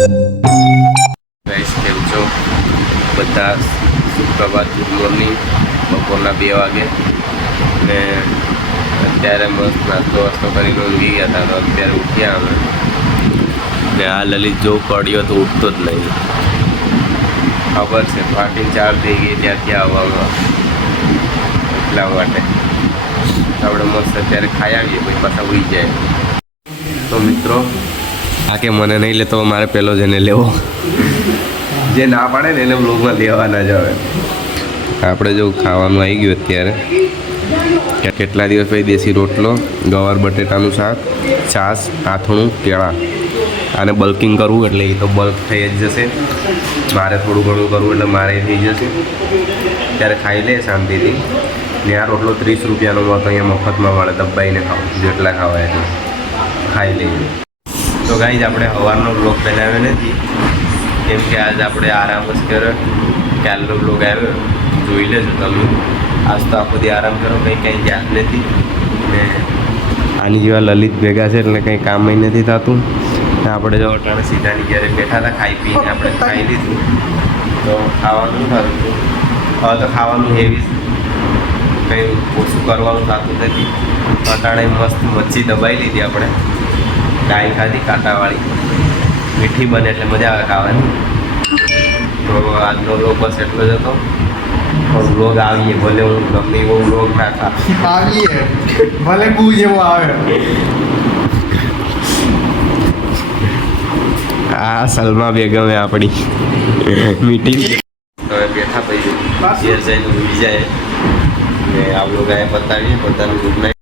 Guys કેમ છો બધા? સુપ્રભાત, ગુડ મોર્નિંગ. બપોરના 2 વાગે ને અત્યારે મસ્ત નાસ્તો વાસ્તો કરીને ઊંઘી ગયા હતા. તો અત્યારે ઉઠ્યા અમે ને આ લલિત જો પડ્યો તો ઉઠતો જ નહીં. ખબર છે ફાટીને 4 થઈ ગઈ ત્યાંથી આવવામાં, એટલા માટે આપણે મસ્ત અત્યારે ખાઈ આવીએ પછી પાછા ઉઈ જાય. તો મિત્રો આ કે મને નહીં લેતો, મારે પહેલો જ એને લેવો. જે ના પાડે ને એને બ્લોગમાં લેવા ના જ આવે. આપણે જો ખાવાનું આવી ગયું અત્યારે, કેટલા દિવસ પછી દેશી રોટલો, ગવાર બટેટાનું શાક, છાશ, આથણું, કેળા. આને બલ્કિંગ કરવું એટલે એ તો બલ્ક થઈ જ જશે. મારે થોડું ઘણું કરવું એટલે મારે થઈ જશે. ત્યારે ખાઈ લે શાંતિથી. ને આ રોટલો 30 રૂપિયાનો મળતો અહીંયા મફતમાં મળે, દબાઈને ખાવ જેટલા ખાવા એટલે ખાઈ લઈએ. તો ગાઈઝ આપણે સવારનો બ્લોગ બનાવ્યો નથી, કેમ કે આજ આપણે આરામ જ કર્યો. કાલનો બ્લોગ આવ્યો જોઈ લેજો તમે. આજ તો આખો દી આરામ કરો, કંઈ યાદ નથી. ને આની જેવા લલિત ભેગા છે એટલે કંઈ કામ નથી થતું. આપણે જો અટાણે સીધાની જ્યારે બેઠા હતા ખાઈ પીને આપણે ખાઈ લીધું, તો ખાવાનું થતું હતું. હવે તો ખાવાનું હેવી, કંઈ ઓછું કરવાનું થતું નથી. અટાણે મસ્ત મચ્છી દબાઈ લીધી આપણે, ડાઈ ખાધી કાંટાવાળી, મીઠી બને એટલે મજા આવે ખાવાની. તો આજનો બ્લોગ બસ એટલો જ હતો. બ્લોગ આવીએ ભલે હું ગમે એવો બ્લોગ ના આવીએ ભલે બહુ જેવો આવે. આ સલમા બેગમ આપણી મીઠી. હવે બેઠા પછી ઘેર જઈને ઉઈ જાય ને આ બ્લોગ બતાવીએ બધાનું ગુડ નાઇટ.